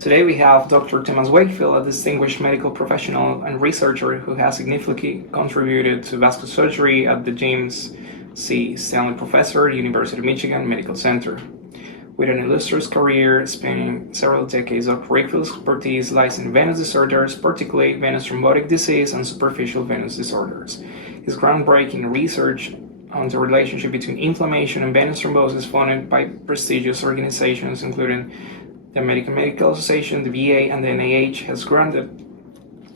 Today we have Dr. Thomas Wakefield, a distinguished medical professional and researcher who has significantly contributed to vascular surgery at the James C. Stanley Professor, University of Michigan Medical Center. With an illustrious career spanning several decades, Dr. Wakefield's expertise lies in venous disorders, particularly venous thrombotic disease and superficial venous disorders. His groundbreaking research on the relationship between inflammation and venous thrombosis, funded by prestigious organizations including the American Medical Association, the VA, and the NIH, has granted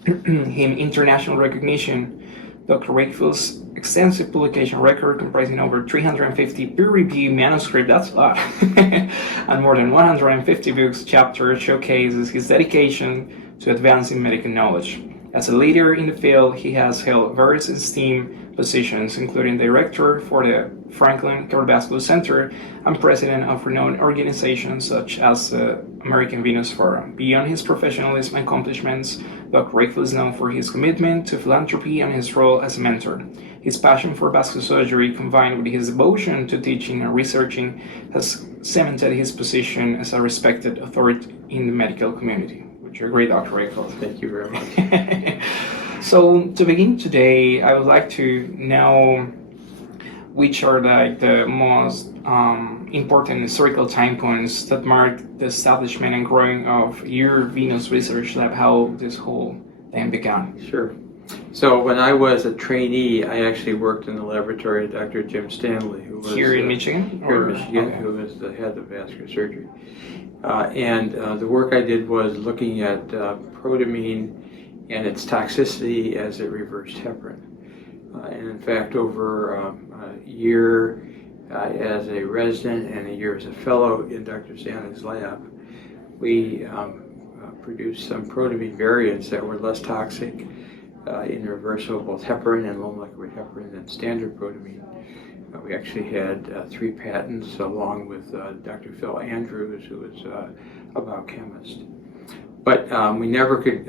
him international recognition. Dr. Wakefield's extensive publication record, comprising over 350 peer-reviewed manuscripts, that's a lot, and more than 150 books, chapters, showcases his dedication to advancing medical knowledge. As a leader in the field, he has held various esteemed positions, including director for the Franklin Cardiovascular Center and president of renowned organizations such as the American Venous Forum. Beyond his professionalism and accomplishments, Dr. Wakefield is known for his commitment to philanthropy and his role as a mentor. His passion for vascular surgery, combined with his devotion to teaching and researching, has cemented his position as a respected authority in the medical community. Would you agree, Dr. Wakefield? Thank you very much. So, to begin today, I would like to know which are the most important historical time points that mark the establishment and growing of your Venous Research Lab, how this whole thing began. Sure. So when I was a trainee, I actually worked in the laboratory of Dr. Jim Stanley, who was Here in Michigan? Here in Michigan, okay. Who was the head of vascular surgery. The work I did was looking at protamine and its toxicity as it reversed heparin. And in fact, over a year as a resident and a year as a fellow in Dr. Stanley's lab, we produced some protamine variants that were less toxic in reversal of both heparin and low molecular heparin than standard protamine. We actually had 3 patents along with Dr. Phil Andrews, who was a biochemist. But we never could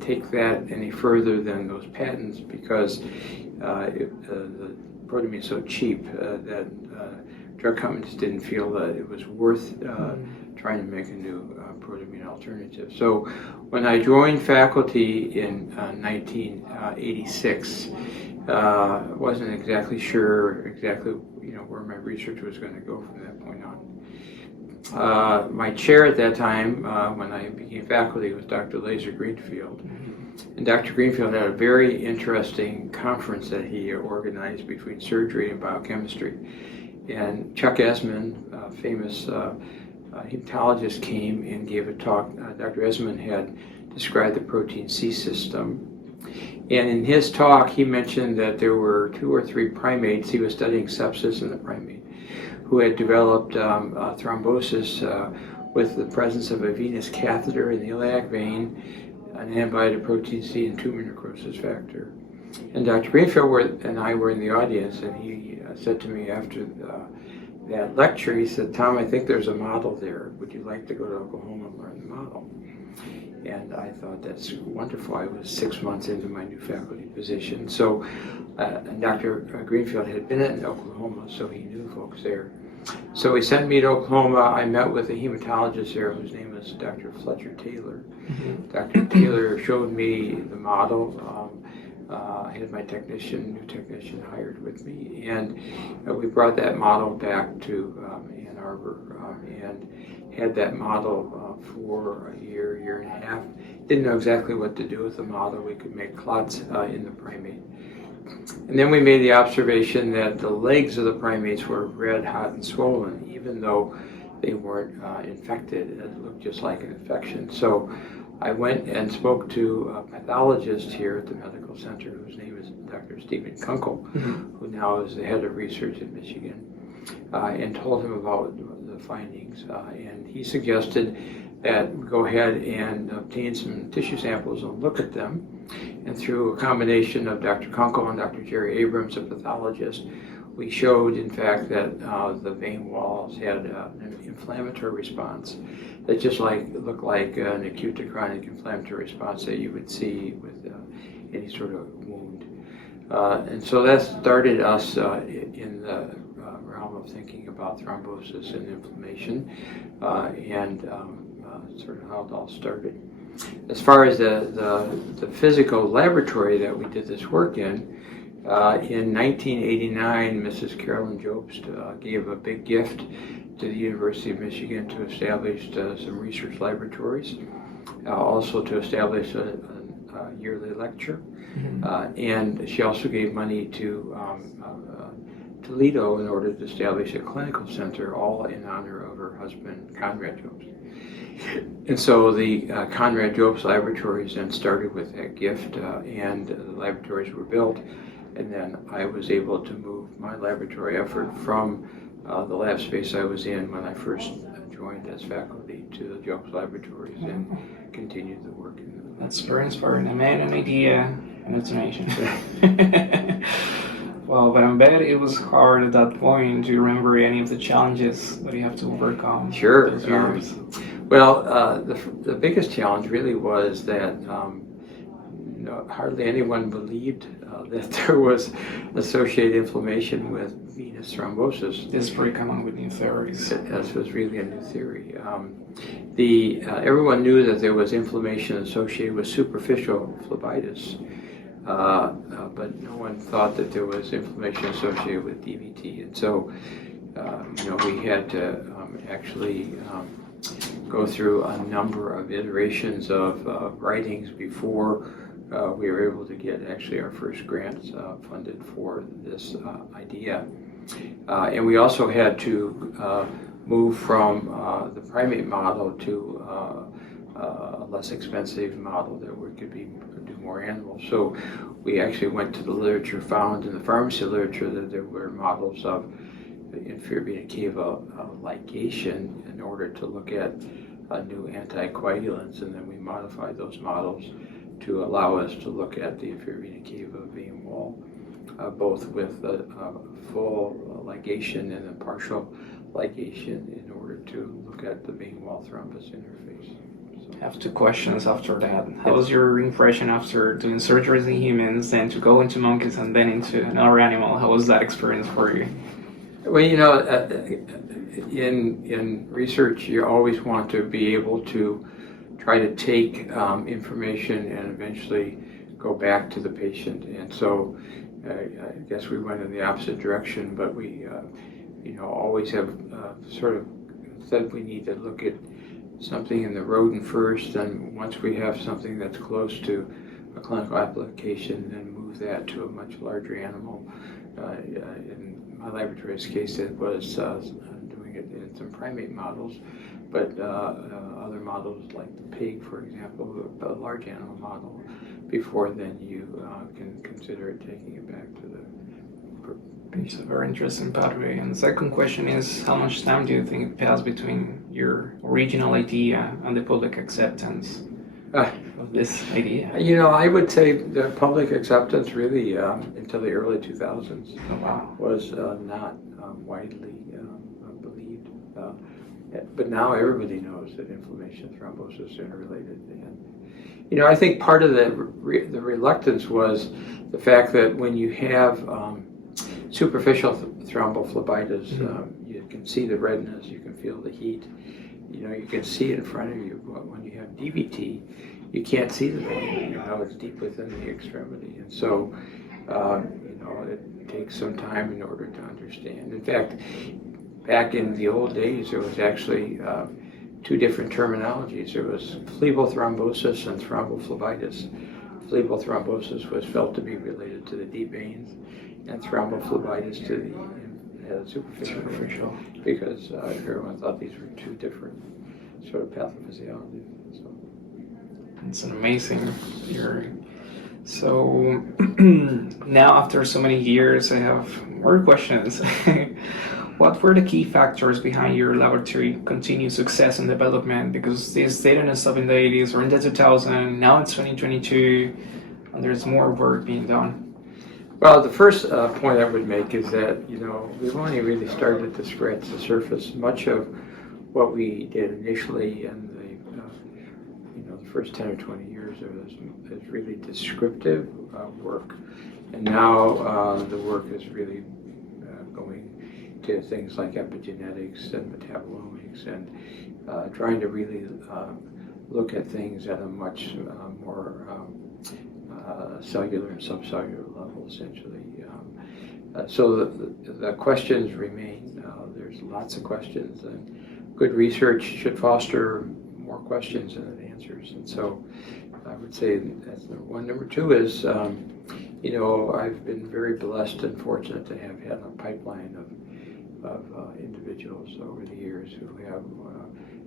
take that any further than those patents because the protamine is so cheap that drug companies didn't feel that it was worth trying to make a new protamine alternative. So when I joined faculty in 1986, I wasn't exactly sure where my research was going to go from that point on. My chair at that time, when I became faculty, was Dr. Laser Greenfield. And Dr. Greenfield had a very interesting conference that he organized between surgery and biochemistry. And Chuck Esmond, a famous hematologist, came and gave a talk. Dr. Esmond had described the protein C system. And in his talk, he mentioned that there were 2 or 3 primates, he was studying sepsis in the primate, who had developed thrombosis with the presence of a venous catheter in the iliac vein, an antibody to protein C, and tumor necrosis factor. And Dr. Greenfield and I were in the audience, and he said to me after that lecture, he said, "Tom, I think there's a model there. Would you like to go to Oklahoma and learn the model?" And I thought, that's wonderful. I was 6 months into my new faculty position. So and Dr. Greenfield had been in Oklahoma, so he knew folks there. So he sent me to Oklahoma. I met with a hematologist there whose name is Dr. Fletcher Taylor. Dr. Taylor showed me the model. I had my new technician hired with me, and we brought that model back to Ann Arbor and had that model for a year and a half. Didn't know exactly what to do with the model. We could make clots in the primate. And then we made the observation that the legs of the primates were red, hot, and swollen, even though they weren't infected. It looked just like an infection. So I went and spoke to a pathologist here at the medical center, whose name is Dr. Stephen Kunkel, who now is the head of research in Michigan, and told him about the findings. And he suggested that we go ahead and obtain some tissue samples and look at them. And through a combination of Dr. Kunkel and Dr. Jerry Abrams, a pathologist, we showed, in fact, that the vein walls had an inflammatory response that just looked like an acute to chronic inflammatory response that you would see with any sort of wound. And so that started us in the realm of thinking about thrombosis and inflammation. sort of how it all started. As far as the physical laboratory that we did this work in 1989, Mrs. Carolyn Jobst gave a big gift to the University of Michigan to establish some research laboratories, also to establish a yearly lecture, and she also gave money to Toledo in order to establish a clinical center, all in honor of her husband, Conrad Jobst. And so the Conrad Jobst laboratories then started with that gift, and the laboratories were built, and then I was able to move my laboratory effort from the lab space I was in when I first joined as faculty to the Jobst laboratories and continued the work in the That's very inspiring. A man, an idea, and a donation. Well, but I bet it was hard at that point. Do you remember any of the challenges that you have to overcome? Sure. Those years? The biggest challenge really was that hardly anyone believed that there was associated inflammation with venous thrombosis. This is very common with new theories. This was really a new theory. Everyone knew that there was inflammation associated with superficial phlebitis, but no one thought that there was inflammation associated with DVT. And so, we had to actually go through a number of iterations of writings before we were able to get actually our first grants funded for this idea. And we also had to move from the primate model to a less expensive model that we could do more animals. So we actually went to the literature found in the pharmacy literature that there were models of inferior vena cava ligation in order to look at new anticoagulants, and then we modified those models to allow us to look at the inferior vena cava vein wall, both with full ligation and a partial ligation in order to look at the vein wall thrombus interface. I have two questions after that. How was your impression after doing surgeries in humans, then to go into monkeys and then into another animal? How was that experience for you? Well, in research, you always want to be able to try to take information and eventually go back to the patient. And so I guess we went in the opposite direction, but we always have sort of said we need to look at something in the rodent first, and once we have something that's close to a clinical application, then move that to a much larger animal. In my laboratory's case, it was doing it in some primate models, but other models like the pig, for example, a large animal model, before then you can consider taking it back to the It's a very interesting pathway. And the second question is, how much time do you think it passed between your original idea and the public acceptance of this idea? I would say the public acceptance really until the early 2000s was not widely believed. But now everybody knows that inflammation and thrombosis are interrelated. And I think part of the reluctance was the fact that when you have superficial thrombophlebitis, you can see the redness, you can feel the heat, you can see it in front of you. But when you have DVT, you can't see the vein. It's deep within the extremity, and so it takes some time in order to understand. In fact, back in the old days, there was actually two different terminologies. There was phlebothrombosis and thrombophlebitis. Phlebothrombosis was felt to be related to the deep veins, and thrombophlebitis to the superficial, because everyone thought these were two different sort of pathophysiologies. So. It's an amazing theory. So now, after so many years, I have more questions. What were the key factors behind your laboratory continued success and development? Because this data stopped in the 80s or in the 2000s, now it's 2022, and there's more work being done. Well, the first point I would make is that, we've only really started to scratch the surface. Much of what we did initially in the first 10 or 20 years is really descriptive work. And now the work is really going to things like epigenetics and metabolomics and trying to really look at things at a much more cellular and subcellular level, essentially. So the questions remain. There's lots of questions, and good research should foster more questions than answers. And so I would say that's number one. Number two is, I've been very blessed and fortunate to have had a pipeline of individuals over the years who have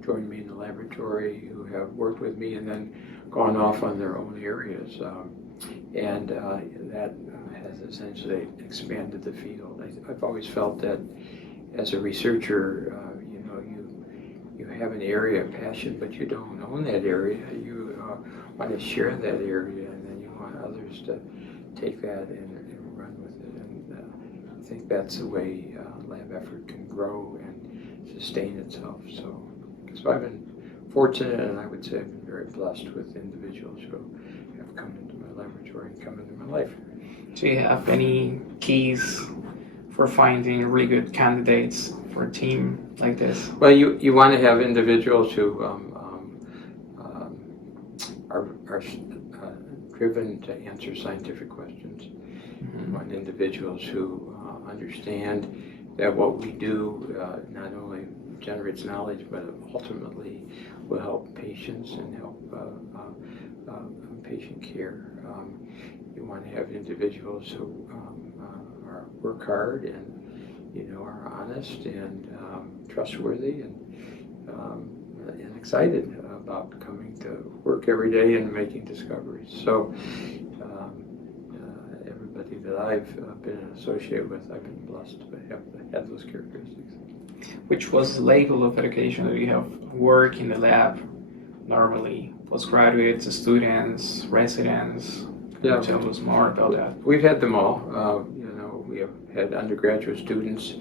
joined me in the laboratory, who have worked with me and then gone off on their own areas. And that has essentially expanded the field. I've always felt that as a researcher, you have an area of passion, but you don't own that area. You want to share that area, and then you want others to take that and run with it. And I think that's the way lab effort can grow and sustain itself. So I've been fortunate, and I would say I've been very blessed with individuals who have come into my laboratory and come into my life. Do you have any keys for finding really good candidates for a team like this? Well, you want to have individuals who are driven to answer scientific questions. Mm-hmm. You want individuals who understand that what we do not only generates knowledge, but ultimately will help patients and help patient care. You want to have individuals who work hard and are honest and trustworthy and excited about coming to work every day and making discoveries. So everybody that I've been associated with, I've been blessed to have those characteristics. Which was the level of education that you have work in the lab normally? Postgraduates, students, residents? Yeah. Tell us more about that. We've had them all. We have had undergraduate students.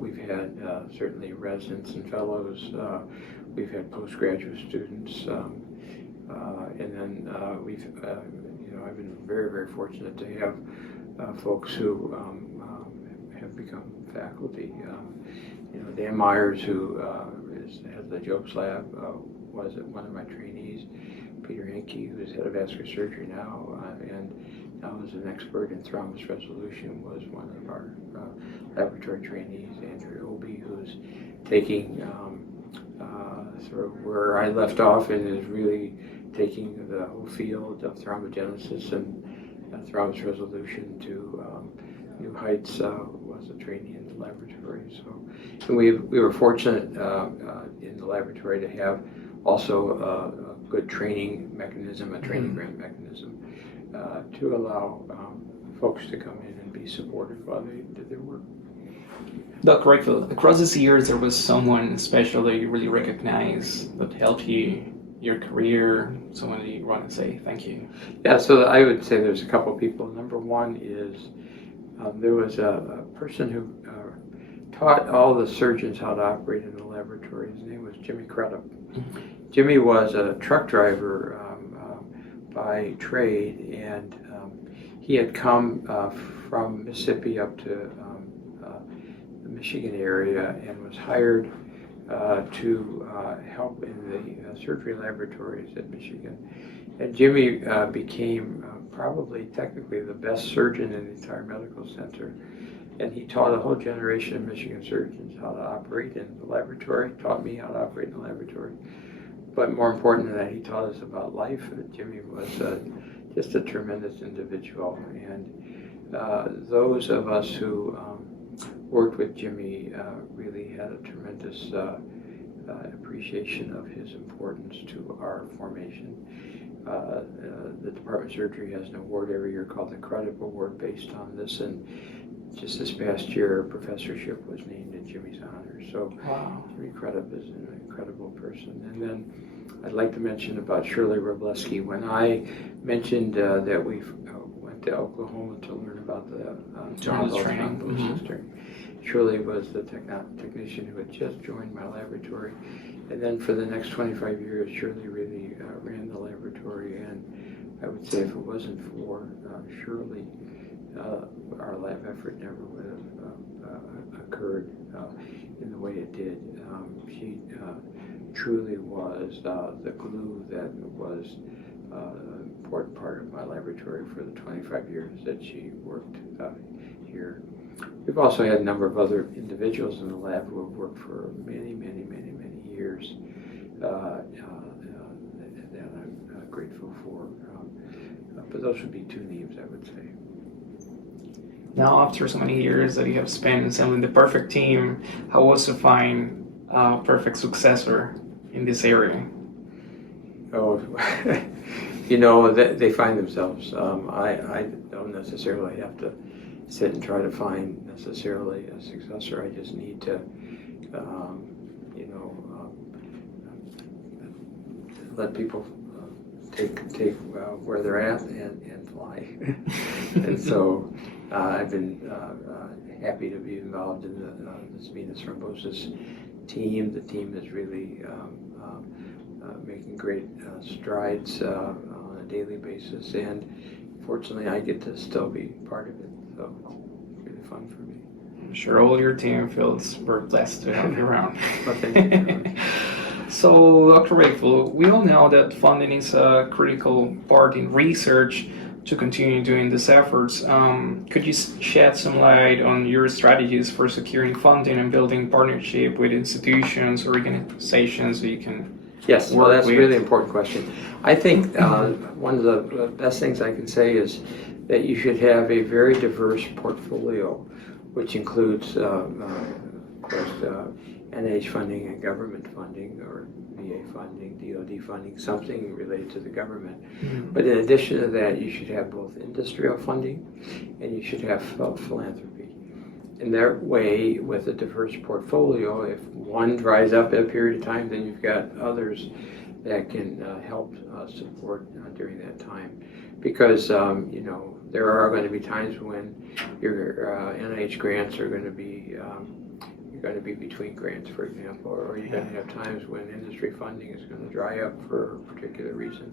We've had certainly residents and fellows. We've had postgraduate students, and then I've been very, very fortunate to have folks who have become faculty. Dan Myers, who has the Jobs Lab, was one of my trainees. Peter Henke, who's head of vascular surgery now, and now is an expert in thrombus resolution, was one of our laboratory trainees. Andrew Obie, who's taking sort of where I left off and is really taking the whole field of thrombogenesis and thrombus resolution to new heights, was a trainee in the laboratory. So we were fortunate in the laboratory to have also a good training mechanism, a training grant mechanism, to allow folks to come in and be supported while they did their work. Dr. Wakefield, across these years, there was someone special that you really recognize that helped you, your career, someone that you want to say thank you? Yeah, so I would say there's a couple of people. Number one is there was a person who taught all the surgeons how to operate in the laboratory. His name was Jimmy Crudup. Jimmy was a truck driver by trade, and he had come from Mississippi up to the Michigan area and was hired to help in the surgery laboratories at Michigan. And Jimmy became probably technically the best surgeon in the entire medical center. And he taught a whole generation of Michigan surgeons how to operate in the laboratory, taught me how to operate in the laboratory. But more important than that, he taught us about life. Jimmy was just a tremendous individual. And those of us who worked with Jimmy really had a tremendous appreciation of his importance to our formation. The Department of Surgery has an award every year called the Crudup Award based on this, and just this past year, a professorship was named in Jimmy's honor. So wow. Jimmy Crudup is an incredible person. And then I'd like to mention about Shirley Robleski. When I mentioned that we went to Oklahoma to learn about the training, Shirley was the technician who had just joined my laboratory. And then for the next 25 years, Shirley really ran the laboratory. And I would say if it wasn't for Shirley, our lab effort never would have occurred in the way it did. She truly was the glue that was an important part of my laboratory for the 25 years that she worked here. We've also had a number of other individuals in the lab who have worked for many, many, many, many years that I'm grateful for. But those would be two names, I would say. Now, after so many years that you have spent assembling the perfect team, how was to find a perfect successor in this area? Oh, you know, they find themselves. I don't necessarily have to sit and try to find necessarily a successor. I just need to, let people take where they're at and fly. And so I've been happy to be involved in this venous thrombosis team. The team is really making great strides on a daily basis, and fortunately I get to still be part of it, so it's really fun for me. I'm sure all your team feels very blessed to have you around. Well, thank you. So, Dr. Wakefield, we all know that funding is a critical part in research to continue doing these efforts. Could you shed some light on your strategies for securing funding and building partnership with institutions or organizations that you can Yes, well, work that's a with? really important question. I think one of the best things I can say is that you should have a very diverse portfolio, which includes, of course, NIH funding and government funding, or VA funding, DoD funding, something related to the government. Mm-hmm. But in addition to that, you should have both industrial funding and you should have philanthropy. In that way, with a diverse portfolio, if one dries up at a period of time, then you've got others that can help support during that time. Because, there are going to be times when your NIH grants are going to be you're going to be between grants, for example, or you're going to have times when industry funding is going to dry up for a particular reason.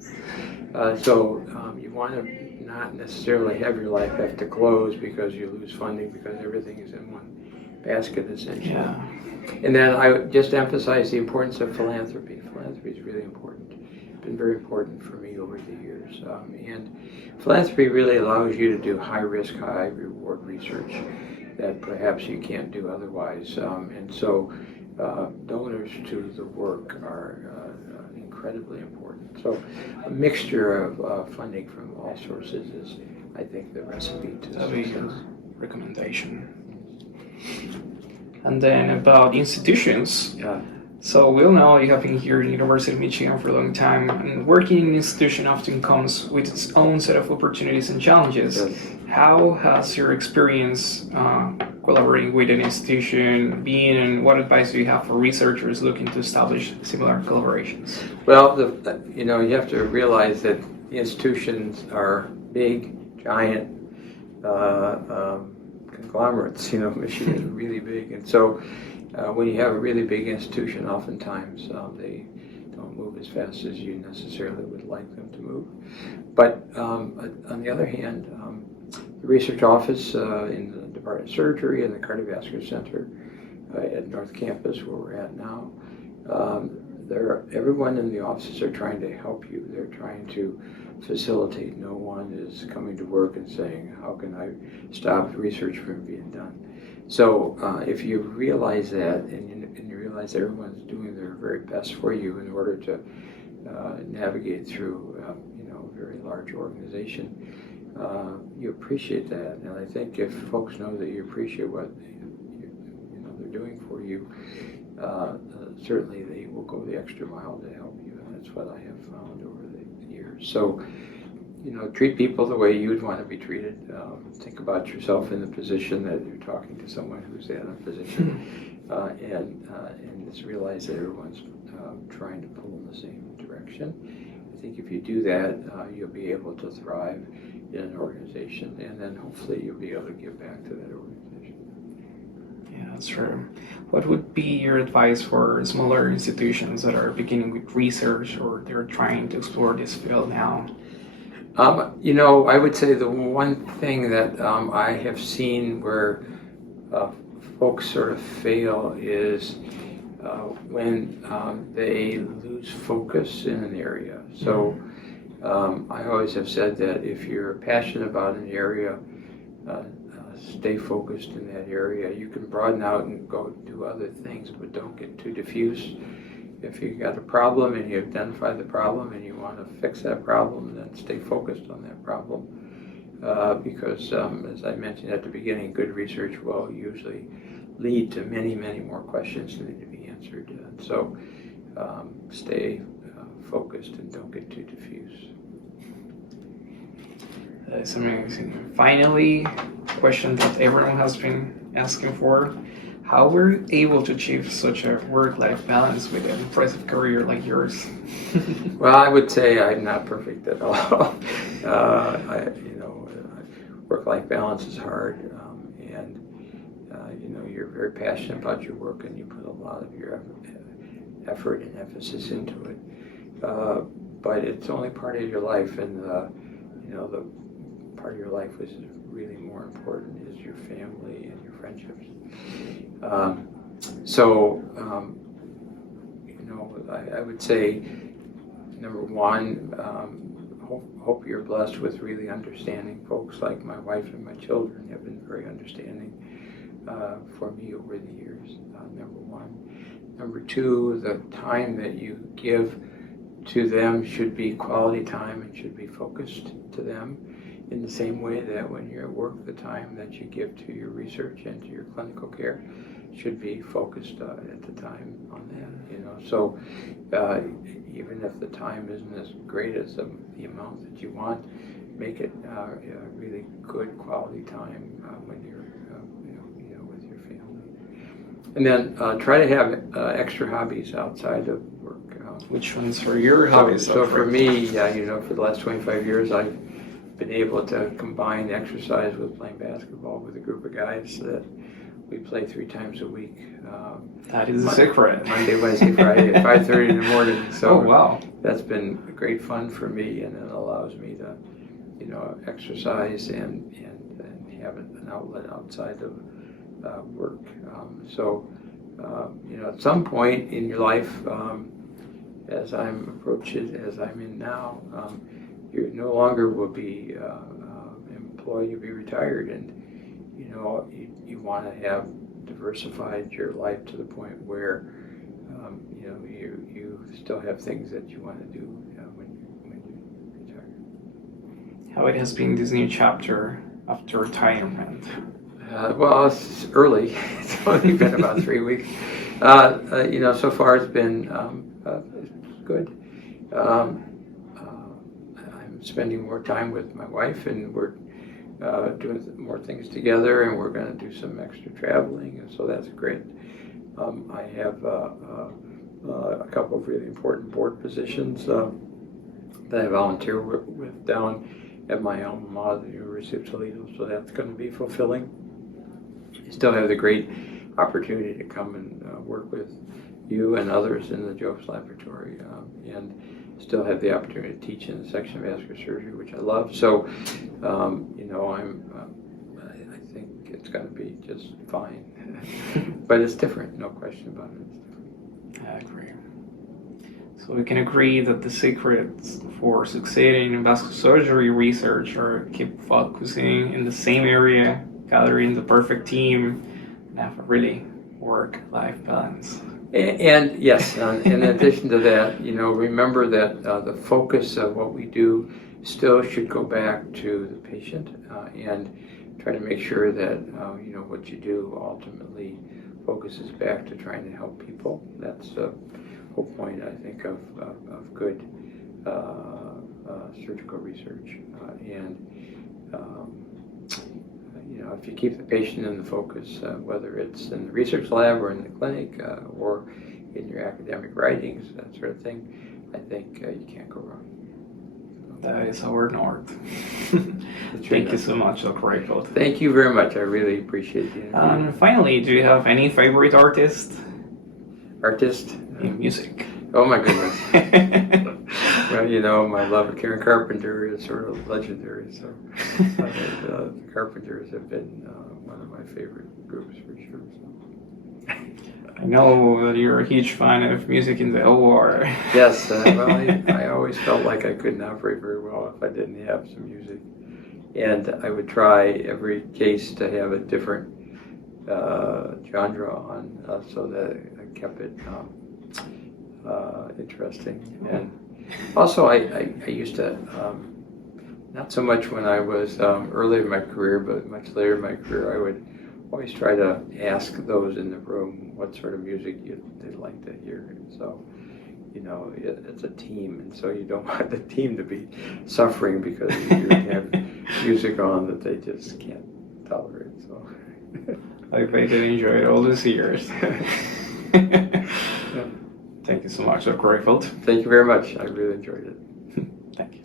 So you want to not necessarily have your life have to close because you lose funding, because everything is in one basket, essentially. Yeah. And then I would just emphasize the importance of philanthropy. Philanthropy is really important. It's been very important for me over the years. And philanthropy really allows you to do high-risk, high-reward research that perhaps you can't do otherwise. And so donors to the work are incredibly important. So a mixture of funding from all sources is, I think, the recipe to success. Recommendation. And then about institutions. Yeah. So we all know you have been here in the University of Michigan for a long time, and working in an institution often comes with its own set of opportunities and challenges. Yes. How has your experience collaborating with an institution been, and what advice do you have for researchers looking to establish similar collaborations? Well, you have to realize that the institutions are big, giant conglomerates. Michigan is really big, and so when you have a really big institution, oftentimes they don't move as fast as you necessarily would like them to move. But on the other hand, the research office in the Department of Surgery and the Cardiovascular Center at North Campus, where we're at now, everyone in the offices are trying to help you. They're trying to facilitate. No one is coming to work and saying, how can I stop research from being done? So if you realize that, and you realize everyone's doing their very best for you in order to navigate through a very large organization, you appreciate that. And I think if folks know that you appreciate what they're doing for you, certainly they will go the extra mile to help you. And that's what I have found over the years. So, treat people the way you'd want to be treated. Think about yourself in the position that you're talking to someone who's in a position, and just realize that everyone's trying to pull in the same direction. I think if you do that, you'll be able to thrive in an organization, and then hopefully you'll be able to give back to that organization. Yeah, that's true. What would be your advice for smaller institutions that are beginning with research or they're trying to explore this field now? I would say the one thing that I have seen where folks sort of fail is when they lose focus in an area. So I always have said that if you're passionate about an area, stay focused in that area. You can broaden out and go do other things, but don't get too diffuse. If you got a problem and you identify the problem and you want to fix that problem, then stay focused on that problem. Because as I mentioned at the beginning, good research will usually lead to many, many more questions that need to be answered. So stay focused and don't get too diffuse. That's amazing. Finally, question that everyone has been asking for. How were you able to achieve such a work-life balance with an impressive career like yours? Well, I would say I'm not perfect at all. Work-life balance is hard, and you're very passionate about your work, and you put a lot of your effort and emphasis into it. But it's only part of your life, and the part of your life which is really more important is your family and your friendships. I would say, number one, hope you're blessed with really understanding folks. Like my wife and my children have been very understanding for me over the years, number one. Number two, the time that you give to them should be quality time and should be focused to them, in the same way that when you're at work, the time that you give to your research and to your clinical care should be focused at the time on that. So even if the time isn't as great as the amount that you want, make it a really good quality time when you're with your family. And then try to have extra hobbies outside of work. Which ones are your hobbies? So for me, for the last 25 years, I've been able to combine exercise with playing basketball with a group of guys that we play 3 times a week. That is a secret. Monday, Wednesday, Friday at 5:30 in the morning. So oh, wow. That's been great fun for me, and it allows me to, exercise and have an outlet outside of work. At some point in your life, as I'm approaching, as I'm in now, you no longer will be employed, you'll be retired, and you want to have diversified your life to the point where you still have things that you want to do when you retire. How it has been this new chapter after retirement? Well, it's early. It's only been about 3 weeks. So far it's been good. I'm spending more time with my wife, and we're doing more things together, and we're going to do some extra traveling, and so that's great. I have a couple of really important board positions that I volunteer with down at my alma mater, the University of Toledo, so that's going to be fulfilling. I still have the great opportunity to come and work with you and others in the Joseph's laboratory, and still have the opportunity to teach in the section of vascular surgery, which I love. So, I think it's going to be just fine. But it's different, no question about it. It's different. I agree. So we can agree that the secrets for succeeding in vascular surgery research are keep focusing in the same area, gathering the perfect team, and have a really work-life balance. And yes, in addition to that, remember that the focus of what we do still should go back to the patient, and try to make sure that what you do ultimately focuses back to trying to help people. That's the whole point, I think, of good surgical research. If you keep the patient in the focus, whether it's in the research lab or in the clinic or in your academic writings, that sort of thing, I think you can't go wrong. That is our north. Thank you so much, Dr. Wakefield. Thank you very much. I really appreciate the interview. Finally, do you have any favorite artist? Artist? In music. Oh my goodness. Well, you know, my love of Karen Carpenter is sort of legendary. So the Carpenters have been one of my favorite groups for sure. So. I know that you're a huge fan of music in the OR. Yes, well, I always felt like I couldn't operate very well if I didn't have some music. And I would try every case to have a different genre on so that I kept it interesting. And also, I used to, not so much when I was early in my career, but much later in my career, I would always try to ask those in the room what sort of music they'd like to hear. And so, you know, it's a team, and so you don't want the team to be suffering because you have music on that they just can't tolerate. So, Like they did enjoy it all these years. yeah. Thank you so much, Dr. Wakefield. Thank you very much. I really enjoyed it. Thank you.